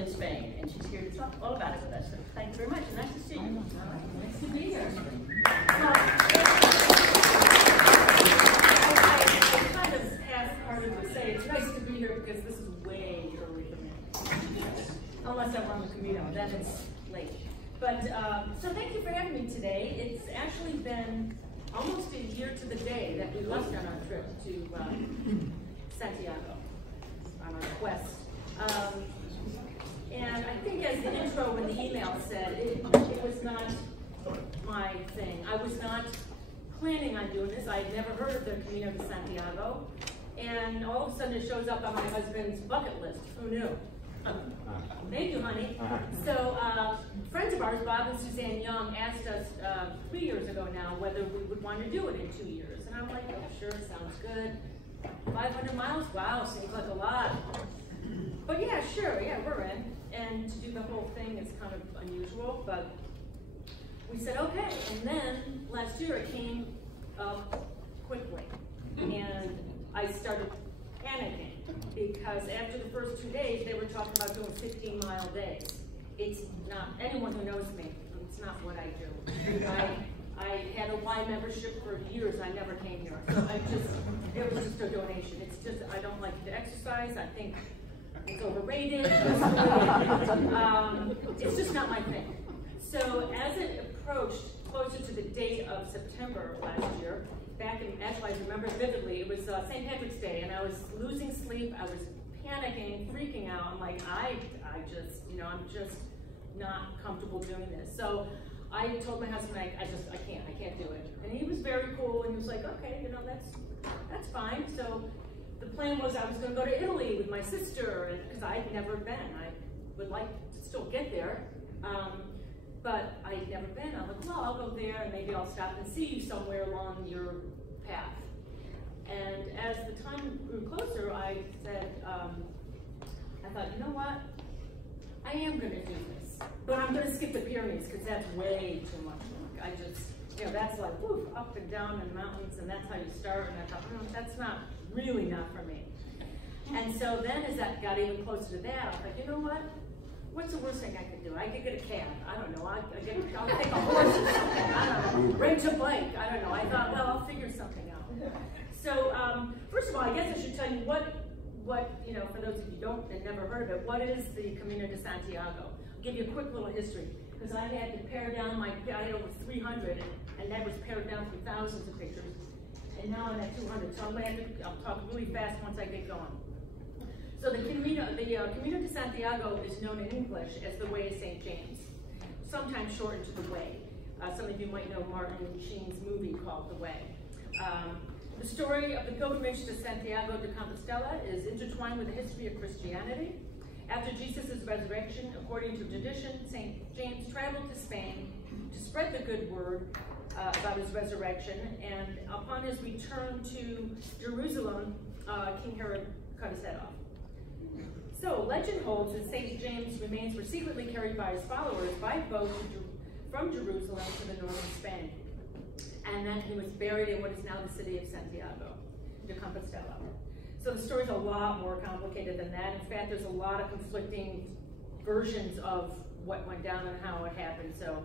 in Spain, and she's here to talk all about it with us. So thank you very much, and nice to see you. Nice to be here. I kind of half-hearted to say it's nice to be here because this is way early for me. Unless I run the Camino, then it's late. But, so thank you for having me today. It's actually been almost a year to the day that we left on our trip to Santiago, on our quest. And I think as the intro in the email said, it was not my thing. I was not planning on doing this. I had never heard of the Camino de Santiago. And all of a sudden it shows up on my husband's bucket list. Who knew? Thank you, honey. So friends of ours, Bob and Suzanne Young, asked us 3 years ago now whether we would want to do it in 2 years. And I'm like, oh, sure, sounds good. 500 miles? Wow, seems like a lot. But yeah, sure, yeah, we're in. And to do the whole thing is kind of unusual, but we said, okay. And then last year it came up quickly. And I started panicking because after the first 2 days, they were talking about doing 15-mile days. It's not, anyone who knows me, it's not what I do. I had a Y membership for years. I never came here. So it was just a donation. It's just, I don't like to exercise. I think it's overrated. It's just not my thing. So as it approached closer to the date of September last year, back in, actually I remember vividly, it was St. Patrick's Day, and I was losing sleep. I was panicking, freaking out. I'm like, I just, you know, I'm just not comfortable doing this. So I told my husband, I can't do it. And he was very cool, and he was like, okay, you know, that's fine. So the plan was I was going to go to Italy with my sister, because I'd never been. I would like to still get there, but I'd never been. I'm like, well, I'll go there, and maybe I'll stop and see you somewhere along your path. And as the time grew closer, I said, I thought, you know what? I am going to do this, but I'm going to skip the Pyrenees because that's way too much work. I just, you know, that's like woof, up and down in the mountains, and that's how you start. And I thought, that's really not for me. And so then as that got even closer to that, I was like, you know what? What's the worst thing I could do? I could get a cab. I don't know. I'll take a horse or something. I don't know. Rent a bike. I don't know. I thought, well, I'll figure something out. So first of all, I guess I should tell you what, you know, for those of you who don't and never heard of it, what is the Camino de Santiago? I'll give you a quick little history, because I had to pare down I had over 300, and that was pared down through thousands of pictures, and now I'm at 200, so I'll talk really fast once I get going. So the Camino de Santiago is known in English as the Way of St. James, sometimes shortened to the Way. Some of you might know Martin Sheen's movie called The Way. The story of the pilgrimage to Santiago de Compostela is intertwined with the history of Christianity. After Jesus' resurrection, according to tradition, St. James traveled to Spain to spread the good word about his resurrection, and upon his return to Jerusalem, King Herod cut his head off. So legend holds that St. James' remains were secretly carried by his followers by boat from Jerusalem to the northern Spain. And then he was buried in what is now the city of Santiago de Compostela. So the story's a lot more complicated than that. In fact, there's a lot of conflicting versions of what went down and how it happened. So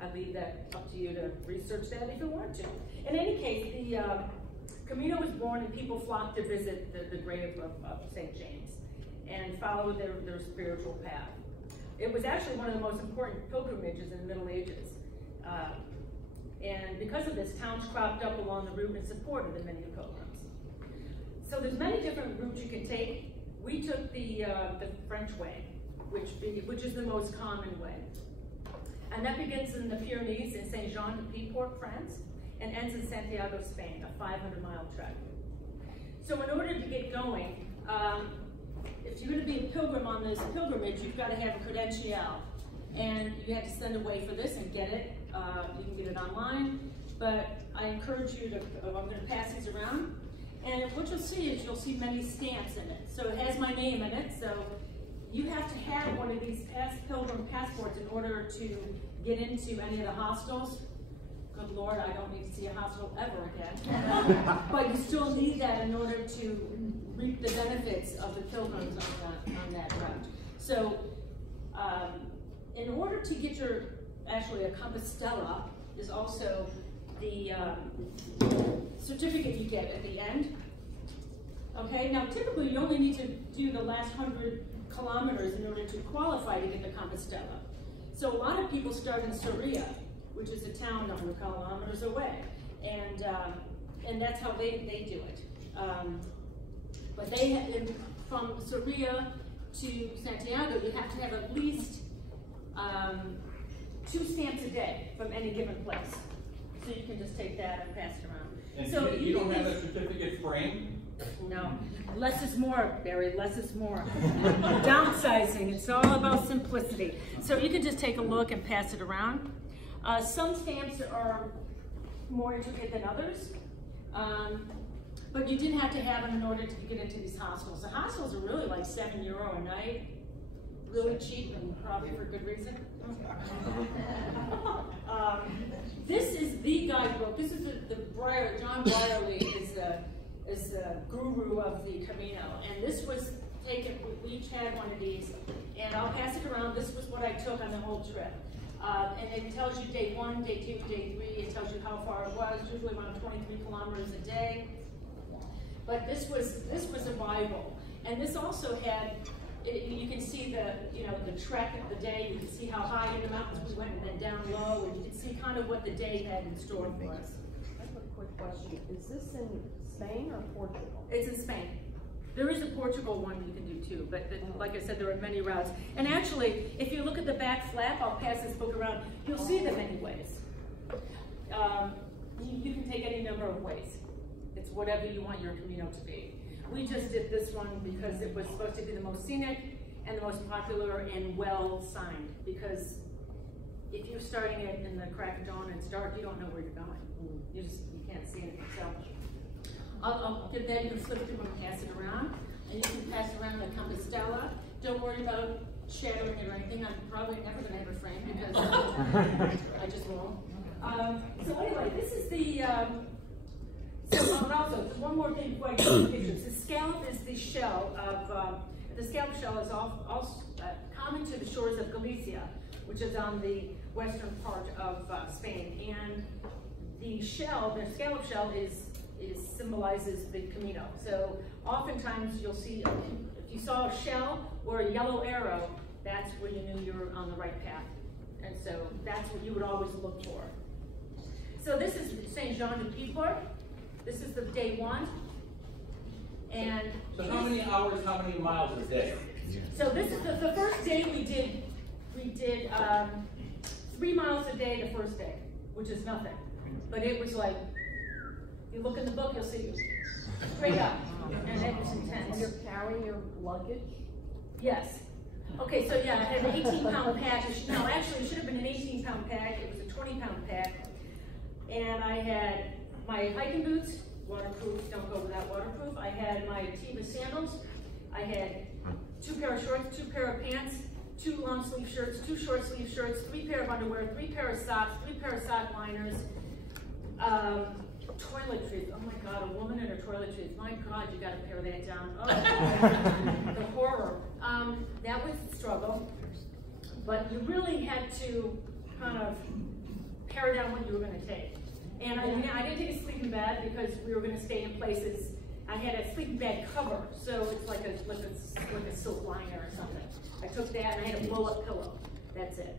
I leave that up to you to research that if you want to. In any case, the Camino was born and people flocked to visit the grave of St. James and follow their spiritual path. It was actually one of the most important pilgrimages in the Middle Ages. And because of this, towns cropped up along the route in support of the many pilgrims. So there's many different routes you can take. We took the French way, which is the most common way. And that begins in the Pyrenees in Saint-Jean-de-Pied-Port, France, and ends in Santiago, Spain, a 500-mile trek. So in order to get going, if you're going to be a pilgrim on this pilgrimage, you've got to have a credential. And you have to send away for this and get it. You can get it online, but I encourage you to, I'm going to pass these around. And what you'll see is you'll see many stamps in it. So it has my name in it, so you have to have one of these pilgrim passports in order to get into any of the hostels. Good Lord, I don't need to see a hostel ever again. But you still need that in order to reap the benefits of the pilgrims on that route. So In order to get actually a Compostela is also the certificate you get at the end. Okay, now typically you only need to do the last 100 kilometers in order to qualify to get the Compostela. So a lot of people start in Soria, which is a town 100 kilometers away, and that's how they do it. But from Soria to Santiago, you have to have at least 2 stamps a day from any given place. So you can just take that and pass it around. And so you don't have a certificate framed? No. Less is more, Barry. Less is more. Downsizing. It's all about simplicity. So you can just take a look and pass it around. Some stamps are more intricate than others. But you did have to have them in order to get into these hostels. The hostels are really like €7 a night. Really cheap and probably for good reason. This is the guidebook. This is John Brierly is the guru of the Camino. And this was taken, we each had one of these. And I'll pass it around. This was what I took on the whole trip. And it tells you day 1, day 2, day 3. It tells you how far it was, usually around 23 kilometers a day. But this was a Bible. And this also had, you can see the trek of the day. You can see how high in the mountains we went and then down low. And you can see kind of what the day had in store for us. I have a quick question. Is this in Spain or Portugal? It's in Spain. There is a Portugal one you can do too, but like I said, there are many routes. And actually, if you look at the back flap, I'll pass this book around, you'll see them many ways. You can take any number of ways. It's whatever you want your Camino to be. We just did this one because it was supposed to be the most scenic and the most popular and well signed. Because if you're starting it in the crack of dawn and it's dark, you don't know where you're going. You can't see anything. So I'll give that, you can flip it through and pass it around. And you can pass around the Compostela. Don't worry about shattering it or anything. I'm probably never going to have a frame because I just won't. So anyway, this is the, also, one more thing before I get to the pictures. The scallop is the shell of, the scallop shell is also common to the shores of Galicia, which is on the western part of Spain. And the scallop shell symbolizes the Camino. So oftentimes you'll see, if you saw a shell or a yellow arrow, that's where you knew you were on the right path. And so that's what you would always look for. So this is Saint Jean de Piedmont. This is the day 1. And so how many hours, how many miles a day? So this is the first day we did 3 miles a day the first day, which is nothing. But it was like, you look in the book, you'll see straight up, and it was intense. You're carrying your luggage? Yes. Okay, so yeah, I had an 18-pound pack. No, actually, it should have been an 18-pound pack. It was a 20-pound pack. And I had my hiking boots, waterproof, don't go without waterproof. I had my Tiva sandals. I had 2 pair of shorts, 2 pair of pants, 2 long sleeve shirts, 2 short sleeve shirts, 3 pair of underwear, 3 pair of socks, 3 pair of sock liners, toiletries. Oh my God, a woman in her toiletries. My God, you got to pare that down. Oh, the horror. That was a struggle, but you really had to kind of pare down what you were going to take. And I didn't take a sleeping bag because we were going to stay in places. I had a sleeping bag cover, so it's like a silk liner or something. I took that and I had a blow-up pillow. That's it.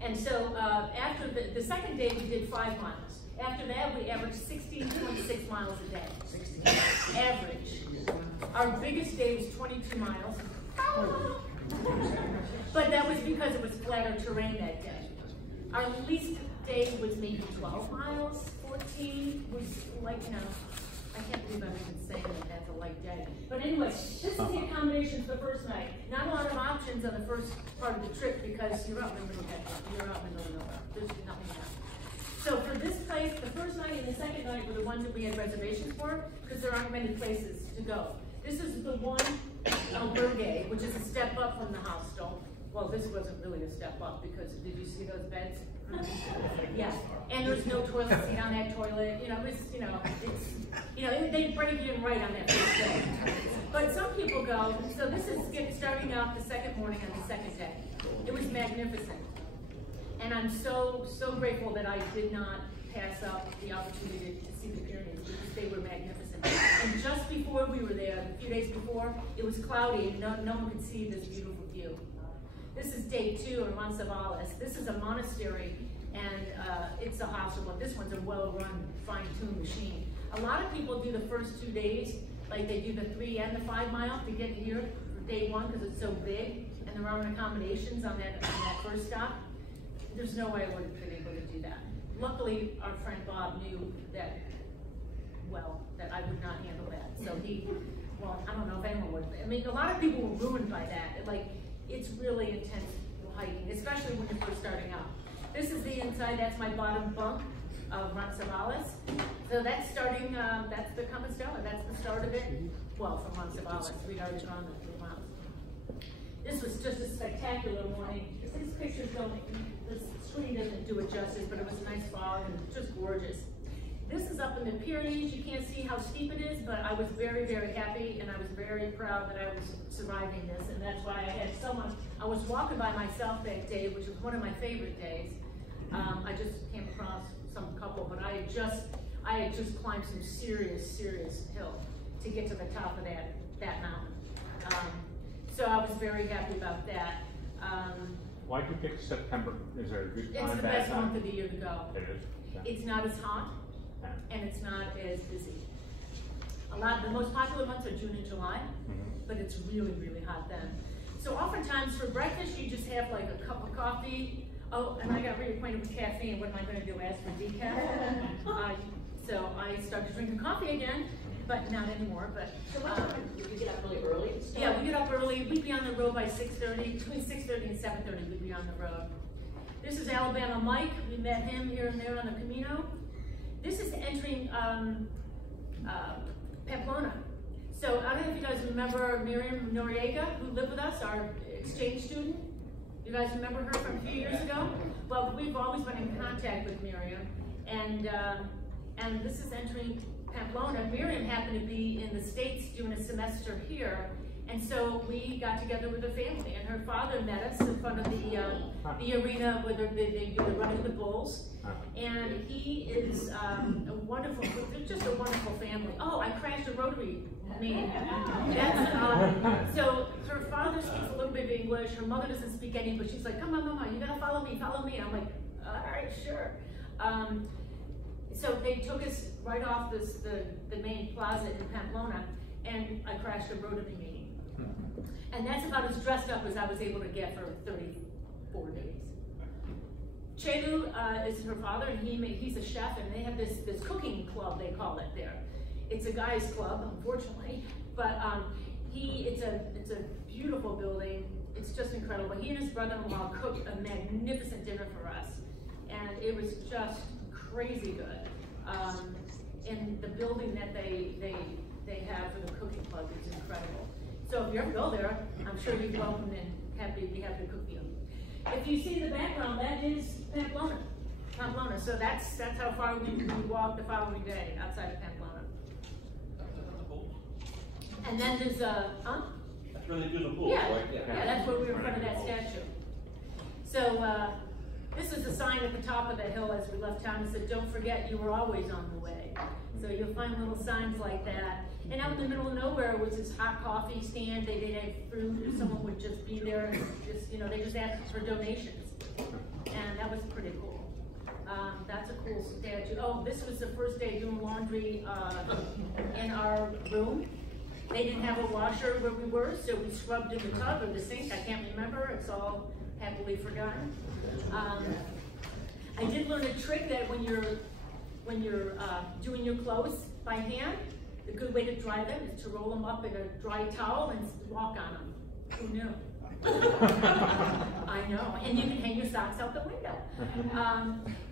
And so after the second day, we did 5 miles. After that, we averaged 16.6 miles a day. Average. Our biggest day was 22 miles. But that was because it was flatter terrain that day. Our least day was maybe 12 miles, 14 was like, I can't believe I'm even saying that that's a light day. But anyway, this is the accommodations for the first night. Not a lot of options on the first part of the trip because you're out in the middle of nowhere. There's nothing else. So for this place, the first night and the second night were the ones that we had reservations for because there aren't many places to go. This is the one albergue, which is a step up from the hostel. Well, this wasn't really a step up because did you see those beds? Yeah, and there's no toilet seat on that toilet. You know, it was, they break you in right on that first day. But some people go, so this is starting out the second morning on the second day. It was magnificent. And I'm so grateful that I did not pass up the opportunity to see the Pyrenees because they were magnificent. And just before we were there, a few days before, it was cloudy and no one could see this beautiful view. This is day 2 in Roncesvalles. This is a monastery and it's a hostel, but this one's a well-run, fine-tuned machine. A lot of people do the first 2 days, like they do the 3 and the 5 mile to get here for day 1 because it's so big, and there aren't accommodations on that first stop. There's no way I would have been able to do that. Luckily, our friend Bob knew that, well, that I would not handle that. So well, I don't know if anyone would. I mean, a lot of people were ruined by that. Like, it's really intense hiking, especially when you're first starting out. This is the inside, that's my bottom bunk of Roncesvalles. So that's starting, that's the Compostela, that's the start of it. Well, from Roncesvalles, we'd already gone the 3 miles. This was just a spectacular morning. These pictures don't, the screen doesn't do it justice, but it was a nice fog and just gorgeous. This is up in the Pyrenees. You can't see how steep it is, but I was very, very happy and I was very proud that I was surviving this, and that's why I had someone, I was walking by myself that day, which was one of my favorite days. I just came across some couple, but I had just climbed some serious hill to get to the top of that mountain. So I was very happy about that. Why'd you pick September? Is there a good time? It's the best month of the year to go. It is. Yeah. It's not as hot, and it's not as busy. The most popular months are June and July, but it's really, really hot then. So oftentimes for breakfast, you just have like a cup of coffee. Oh, and I got reacquainted with caffeine. What am I going to do? Ask for decaf? So I started drinking coffee again, but not anymore. But So what time did you get up really early? yeah, we get up early. We'd be on the road by 6:30. Between 6:30 and 7:30, we'd be on the road. This is Alabama Mike. We met him here and there on the Camino. This is entering Pamplona. So I don't know if you guys remember Miriam Noriega, who lived with us, our exchange student. You guys remember her from a few years ago? Well, we've always been in contact with Miriam, and this is entering Pamplona. Miriam happened to be in the States doing a semester here, and so we got together with her family, and her father met us in front of the arena where they do the running of the bulls, and he is a wonderful, just a wonderful family. Oh, I crashed a Rotary meeting. That's, so her father speaks a little bit of English, her mother doesn't speak any, but she's like, come on, Mama, you gotta follow me. I'm like, all right, sure. So they took us right off the main plaza in Pamplona, and I crashed a Rotary meeting. And that's about as dressed up as I was able to get for 34 days. Chelu is her father, and he's a chef, and they have this cooking club, they call it there. It's a guy's club, unfortunately, but it's a beautiful building. It's just incredible. He and his brother-in-law cooked a magnificent dinner for us, and it was just crazy good. And the building that they have for the cooking club is incredible. So if you ever go there, I'm sure you'd be welcome and be happy to cook you. If you see the background, that is Pamplona. So that's how far we walked the following day outside of Pamplona. And then there's That's where they do the pool, right? Yeah, that's where we were in front of that statue. So this was a sign at the top of the hill as we left town that said, "Don't forget, you were always on the way." So you'll find little signs like that. And out in the middle of nowhere was this hot coffee stand. They didn't have fruit. Someone would just be there and just, they just asked for donations. And that was pretty cool. That's a cool statue. Oh, this was the first day doing laundry in our room. They didn't have a washer where we were, so we scrubbed in the tub or the sink. I can't remember. It's all happily forgotten. I did learn a trick that when you're doing your clothes by hand, the good way to dry them is to roll them up in a dry towel and walk on them. Who knew? I know. And you can hang your socks out the window.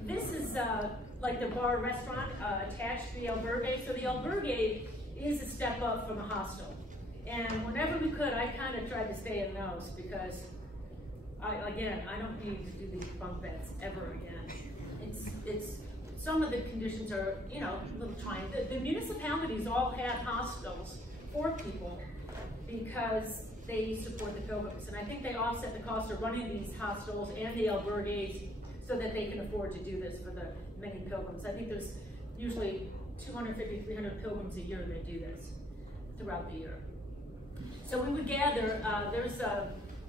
This is like the bar restaurant attached to the albergue. So the albergue is a step up from a hostel. And whenever we could, I kind of tried to stay in those because I don't need to do these bunk beds ever again. It's some of the conditions are, you know, a little trying. The municipalities all have hostels for people because they support the pilgrims, and I think they offset the cost of running these hostels and the albergues so that they can afford to do this for the many pilgrims. I think there's usually 250, 300 pilgrims a year that do this throughout the year. So we would gather, there's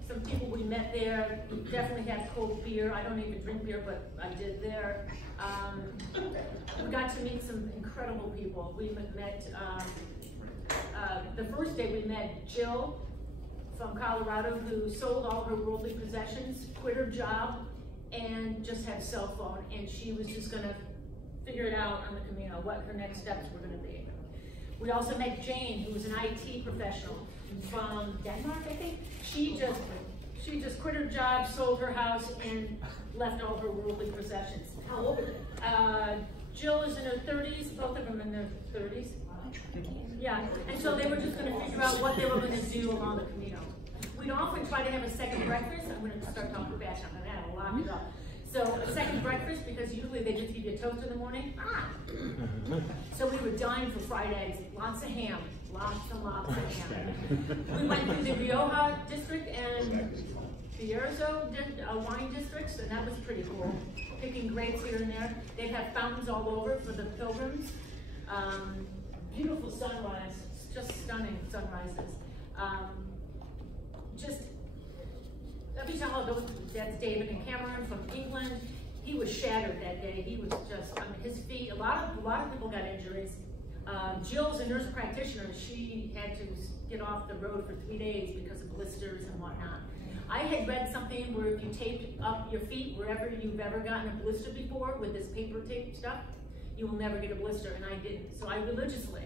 some people we met there. We definitely had cold beer. I don't even drink beer, but I did there. We got to meet some incredible people. We met, the first day we met Jill from Colorado, who sold all her worldly possessions, quit her job, and just had a cell phone, and she was just gonna figure it out on the Camino, what her next steps were gonna be. We also met Jane, who was an IT professional from Denmark, I think. She just quit her job, sold her house, and left all her worldly possessions. How old are they? Jill is in her 30s, both of them in their 30s. Yeah, and so they were just going to figure out what they were going to do along the Camino. We'd often try to have a second breakfast. I'm going to start talking fast on that, I'll lock it up. So a second breakfast, because usually they just give you a toast in the morning. So we were dying for fried eggs, lots of ham, lots and lots of ham. We went through the Rioja district and the Arezzo wine districts, and that was pretty cool. Picking grapes here and there. They'd have fountains all over for the pilgrims. Beautiful sunrise, just stunning sunrises. Just every time I go, that's David and Cameron from England. He was shattered that day. He was just, I mean, his feet. A lot of people got injuries. Jill's a nurse practitioner. She had to get off the road for 3 days because of blisters and whatnot. I had read something where if you taped up your feet wherever you've ever gotten a blister before with this paper tape stuff, you will never get a blister, and I didn't. So I religiously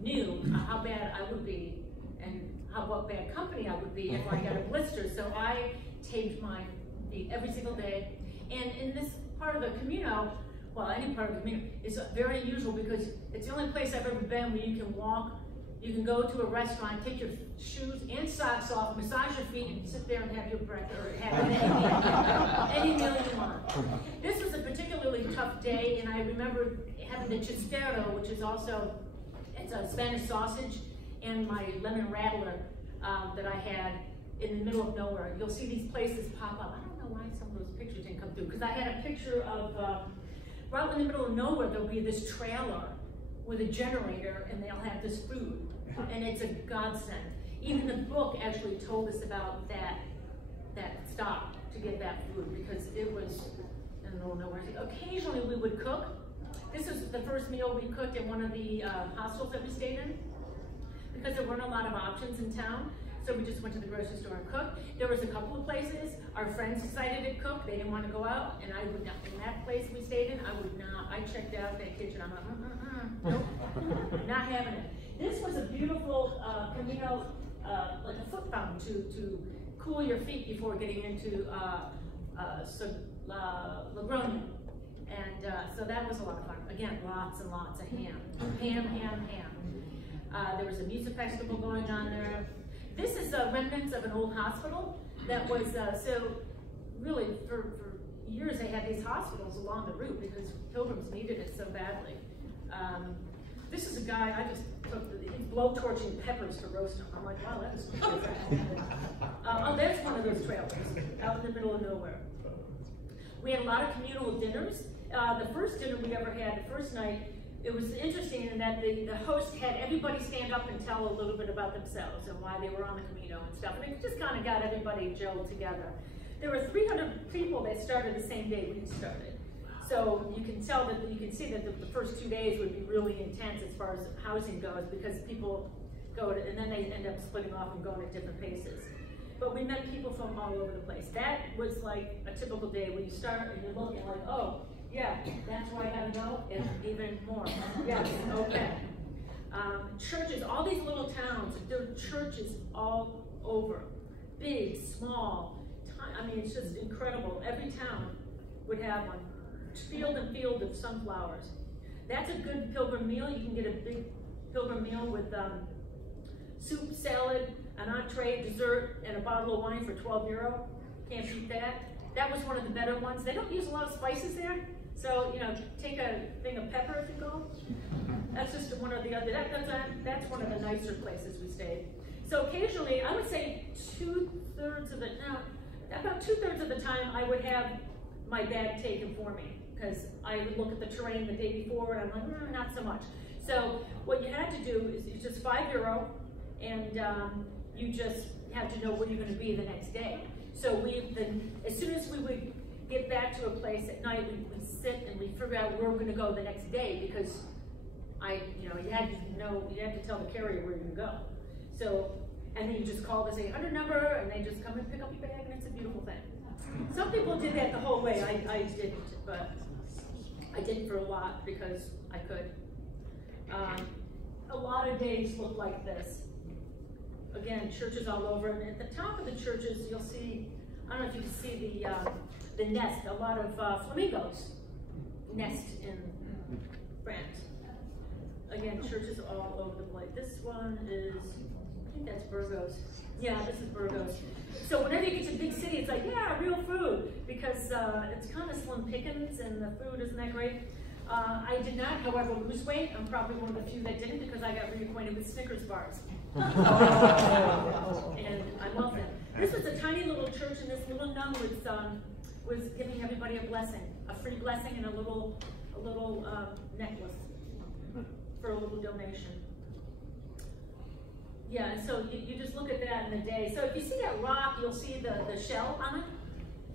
knew how bad I would be and what bad company I would be if I got a blister. So I taped my feet every single day. And in this part of the Camino, well, any part of the Camino, is very unusual because it's the only place I've ever been where you can walk, you can go to a restaurant, take your shoes and socks off, massage your feet, and sit there and have your breakfast, or have any meal you want. This was a particularly tough day, and I remember having the chistero, which is also, it's a Spanish sausage, and my lemon rattler that I had in the middle of nowhere. You'll see these places pop up. I don't know why some of those pictures didn't come through, because I had a picture of, right in the middle of nowhere, there'll be this trailer with a generator, and they'll have this food, and it's a godsend. Even the book actually told us about that stop to get that food, because it was in the middle of nowhere. Occasionally we would cook. This is the first meal we cooked in one of the hostels that we stayed in, because there weren't a lot of options in town. So we just went to the grocery store and cooked. There was a couple of places our friends decided to cook. They didn't want to go out, and I would not. In that place we stayed in, I would not. I checked out that kitchen. I'm like, nope, not having it. This was a beautiful Camino, like a foot fountain to cool your feet before getting into Logroño. And so that was a lot of fun. Again, lots and lots of ham. Ham. There was a music festival going on there. This is remnants of an old hospital that was, so really for years they had these hospitals along the route because pilgrims needed it so badly. This is a guy, I just took, he's blowtorching peppers to roast them. I'm like, wow, that is cool. Oh, there's one of those trailers out in the middle of nowhere. We had a lot of communal dinners. The first dinner we ever had, the first night, it was interesting in that the host had everybody stand up and tell a little bit about themselves and why they were on the Camino and stuff. And it just kind of got everybody gelled together. There were 300 people that started the same day we started. So you can tell that, you can see that the first 2 days would be really intense as far as housing goes, because people go to, and then they end up splitting off and going at different paces. But we met people from all over the place. That was like a typical day when you start and you're looking like, oh, yeah, that's where I gotta go, and even more. Yes, okay. Churches, all these little towns, there are churches all over. Big, small, I mean, it's just incredible. Every town would have one. Field and field of sunflowers. That's a good pilgrim meal. You can get a big pilgrim meal with soup, salad, an entree, dessert, and a bottle of wine for €12. Can't beat that. That was one of the better ones. They don't use a lot of spices there. So, you know, take a thing of pepper if you go. That's just one or the other. That's one of the nicer places we stayed. So occasionally, I would say about 2/3 of the time I would have my bag taken for me, because I would look at the terrain the day before and I'm like, not so much. So what you had to do is it's just €5, and you just have to know where you're going to be the next day. So as soon as we would get back to a place at night, we'd sit and we'd figure out where we're going to go the next day, because you had to tell the carrier where you're going to go. So, and then you just call this 800 number, and they just come and pick up your bag, and it's a beautiful thing. Some people did that the whole way. I didn't, but I did for a lot because I could. A lot of days look like this. Again, churches all over, and at the top of the churches, you'll see, I don't know if you can see the nest, a lot of flamingos nest in France. Again, churches all over the place. This one is, I think that's Burgos. Yeah, this is Burgos. So whenever you get to a big city, it's like, yeah, real food, because it's kind of slim pickings and the food isn't that great. I did not, however, lose weight. I'm probably one of the few that didn't, because I got reacquainted with Snickers bars. And I love them. This was a tiny little church, and this little nun was giving everybody a blessing, a free blessing, and a little necklace for a little donation. Yeah, and so you just look at that in the day. So if you see that rock, you'll see the shell on it.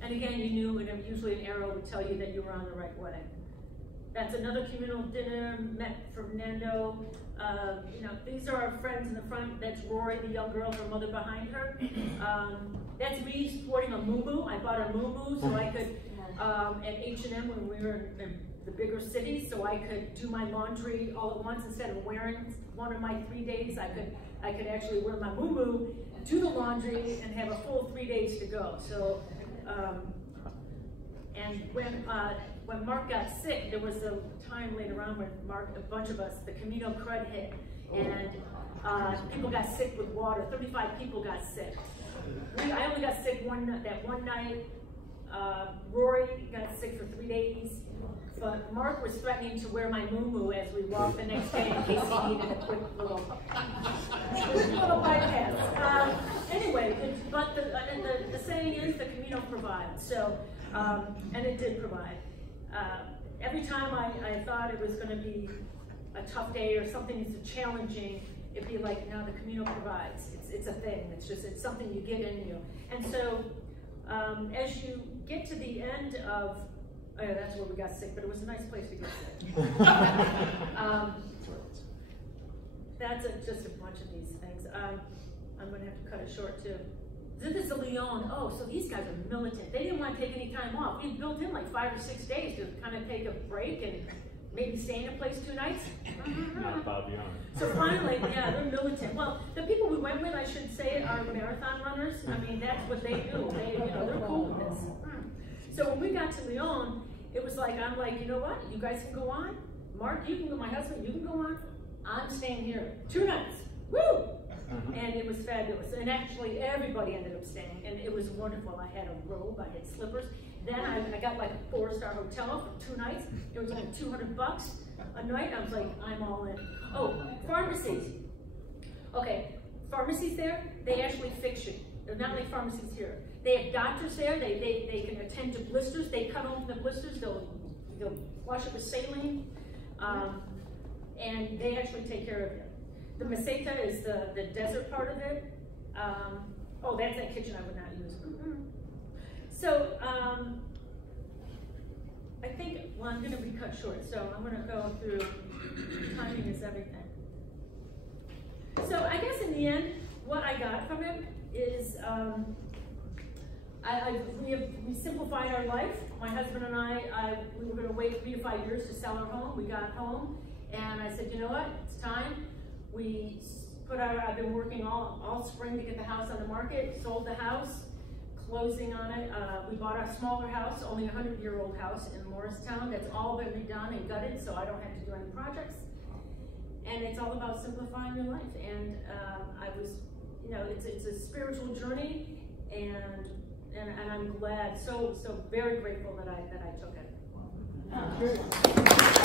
And again, you knew, and usually an arrow would tell you that you were on the right way. That's another communal dinner, met Fernando. These are our friends in the front. That's Rory, the young girl, her mother behind her. That's me sporting a muumuu. I bought a muumuu so I could, at H&M when we were in the bigger cities, so I could do my laundry all at once instead of wearing one of my 3 days. I could actually wear my muumuu, do the laundry, and have a full 3 days to go. So, and when Mark got sick, there was a time later on when a bunch of us, the Camino crud hit, and people got sick with water. 35 people got sick. I only got sick that one night. Rory got sick for 3 days. But Mark was threatening to wear my muumuu as we walked the next day in case he needed a quick little bypass. Anyway, but the saying is the Camino provides. So, and it did provide. Every time I thought it was going to be a tough day or something that's challenging, it'd be like, no, the Camino provides. It's a thing. It's something you get in you. And so, as you get to the end of, oh yeah, that's where we got sick, but it was a nice place to get sick. That's just a bunch of these things. I'm going to have to cut it short too. This is Lyon. Oh, so these guys are militant. They didn't want to take any time off. We built in like 5 or 6 days to kind of take a break and maybe stay in a place 2 nights. Not about Lyon. So finally, yeah, they're militant. Well, the people we went with, I should say, are marathon runners. I mean, that's what they do. They're cool with this. So when we got to Lyon, it was like, I'm like, you know what? You guys can go on. Mark, you can go. My husband, you can go on. I'm staying here 2 nights. Woo! And it was fabulous. And actually, everybody ended up staying, and it was wonderful. I had a robe, I had slippers. Then I got like a 4-star hotel for 2 nights. It was like $200 a night. I was like, I'm all in. Oh, pharmacies. Okay, pharmacies there, they actually fix you. They're not like pharmacies here. They have doctors there. They can attend to blisters. They cut open the blisters. They'll wash it with saline, and they actually take care of you. The meseta is the desert part of it. Oh, that's that kitchen I would not use. So I think, well, I'm going to be cut short, so I'm going to go through timing is everything. So I guess in the end, what I got from it is we simplified our life. My husband and I we were going to wait 3 to 5 years to sell our home. We got home, and I said, you know what, it's time. We I've been working all spring to get the house on the market, sold the house, closing on it. We bought a smaller house, only a 100-year-old house in Morristown. That's all been redone and gutted, so I don't have to do any projects. And it's all about simplifying your life. And I was, it's a spiritual journey, and and I'm glad, so very grateful that I took it. Good.